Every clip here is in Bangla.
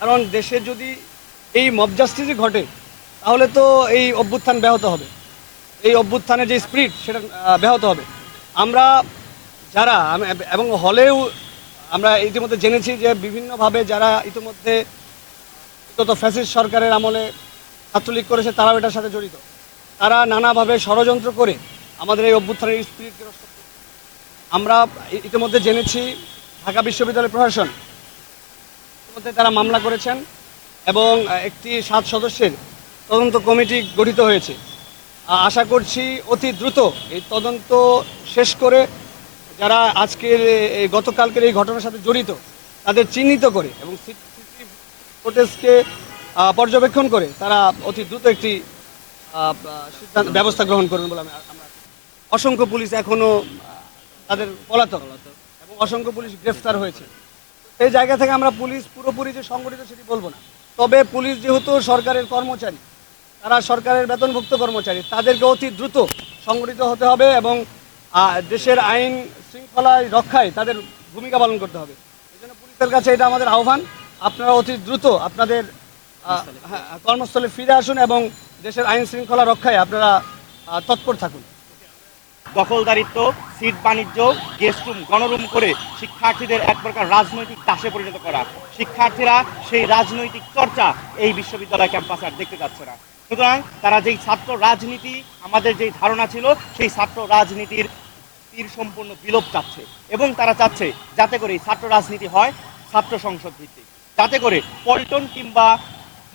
কারণ দেশে যদি এই মব জাস্টিসই ঘটে তাহলে তো এই অভ্যুত্থান ব্যাহত হবে, এই অভ্যুত্থানের যে স্পিরিট সেটা ব্যাহত হবে। আমরা যারা এবং হলেও আমরা ইতিমধ্যে জেনেছি যে বিভিন্নভাবে যারা ইতিমধ্যে বিগত ফ্যাসিস্ট সরকারের আমলে ছাত্রলীগ করেছে তারাও এটার সাথে জড়িত। তারা নানাভাবে ষড়যন্ত্র করে আমাদের এই অভ্যুত্থানের স্পিরিটকে নষ্ট করে। আমরা ইতিমধ্যে জেনেছি ঢাকা বিশ্ববিদ্যালয় প্রশাসন ইতিমধ্যে তারা মামলা করেছেন এবং একটি 7 সদস্যের তদন্ত কমিটি গঠিত হয়েছে। আশা করছি অতি দ্রুত এই তদন্ত শেষ করে যারা আজকের গতকালকের এই ঘটনার সাথে জড়িত তাদের চিহ্নিত করে এবং সিসি ফুটেজকে পর্যবেক্ষণ করে তারা অতি দ্রুত একটি সিদ্ধান্ত ব্যবস্থা গ্রহণ করবেন বলে আমরা অসংখ্য পুলিশ এখনও তাদের পলাতক এবং অসংখ্য পুলিশ গ্রেফতার হয়েছে। সেই জায়গা থেকে আমরা পুলিশ পুরোপুরি যে সংগঠিত সেটি বলবো না, তবে পুলিশ যেহেতু সরকারের কর্মচারী, তারা সরকারের বেতনভুক্ত কর্মচারী, তাদেরকে অতি দ্রুত সংগঠিত হতে হবে এবং দেশের আইন শৃঙ্খলা রক্ষায় তাদের ভূমিকা পালন করতে হবে। এই জন্য পুলিশের কাছে এটা আমাদের আহ্বান, আপনারা অতি দ্রুত আপনাদের কর্মস্থলে ফিরে আসুন এবং দেশের আইন শৃঙ্খলা রক্ষায় আপনারা তৎপর থাকুন। দখলদারিত্ব, সিট বাণিজ্য, গেস্ট রুম, গণরুম করে শিক্ষার্থীদের এক প্রকার রাজনৈতিক দাসে পরিণত করা, শিক্ষার্থীরা সেই রাজনৈতিক চর্চা এই বিশ্ববিদ্যালয় ক্যাম্পাসে আর দেখতে যাচ্ছে না। সুতরাং তারা যেই ছাত্র রাজনীতি, আমাদের যেই ধারণা ছিল সেই ছাত্র রাজনীতির তীর সম্পূর্ণ বিলোপ চাচ্ছে এবং তারা চাচ্ছে যাতে করে এই ছাত্র রাজনীতি হয় ছাত্র সংসদ ভিত্তিক, যাতে করে পল্টন কিংবা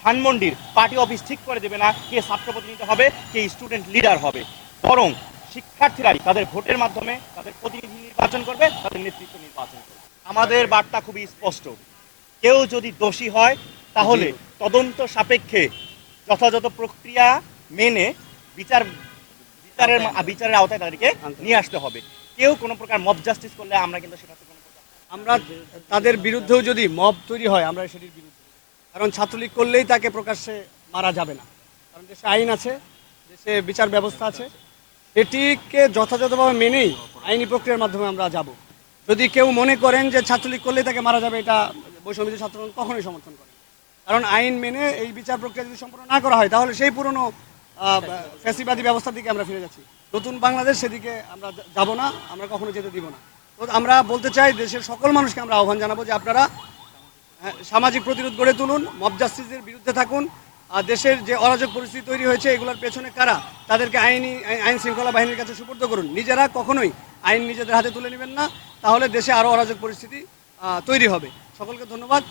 ধানমন্ডির পার্টি অফিস ঠিক করে দেবে না কে ছাত্র প্রতিনিধি হবে, কে স্টুডেন্ট লিডার হবে, বরং শিক্ষার্থীরাই তাদের ভোটের মাধ্যমে তাদের প্রতিনিধি নির্বাচন করবে, তাদের নেতৃত্ব নির্বাচন করবে। আমাদের বার্তা খুবই স্পষ্ট, কেউ যদি দোষী হয় তাহলে তদন্ত সাপেক্ষে যথাযথ প্রক্রিয়া মেনে বিচারের আওতায় তাদেরকে নিয়ে আসতে হবে। কেউ কোনো প্রকার মব জাস্টিস করলে আমরা কিন্তু সেটা আমরা তাদের বিরুদ্ধেও যদি মব তৈরি হয় আমরা সেটির বিরুদ্ধে, কারণ ছাত্রলীগ করলেই তাকে প্রকাশ্যে মারা যাবে না, কারণ দেশে আইন আছে, দেশে বিচার ব্যবস্থা আছে, এটিকে যথাযথভাবে মেনেই আইনি প্রক্রিয়ার মাধ্যমে আমরা যাব। যদি কেউ মনে করেন যে ছাত্রলীগ করলেই তাকে মারা যাবে, এটা বৈষম্য ছাত্র কখনোই সমর্থন করে, কারণ আইন মেনে এই বিচার প্রক্রিয়া যদি সম্পন্ন না করা হয় তাহলে সেই পুরনো ফ্যাসিবাদী ব্যবস্থার দিকে আমরা ফিরে যাচ্ছি। নতুন বাংলাদেশ সেদিকে আমরা যাব না, আমরা কখনো যেতে দিব না। তো আমরা বলতে চাই দেশের সকল মানুষকে আমরা আহ্বান জানাবো যে আপনারা সামাজিক প্রতিরোধ গড়ে তুলুন, মব জাস্টিসের বিরুদ্ধে থাকুন। দেশের যে অরাজক পরিস্থিতি তৈরি হয়েছে এগুলোর পেছনে কারা, তাদেরকে আইন শৃঙ্খলা বাহিনীর কাছে সুপর্দ করুন। নিজেরা কখনোই আইন নিজেদের হাতে তুলে নেবেন না, তাহলে দেশে আরও অরাজক পরিস্থিতি তৈরি হবে। সকলকে ধন্যবাদ।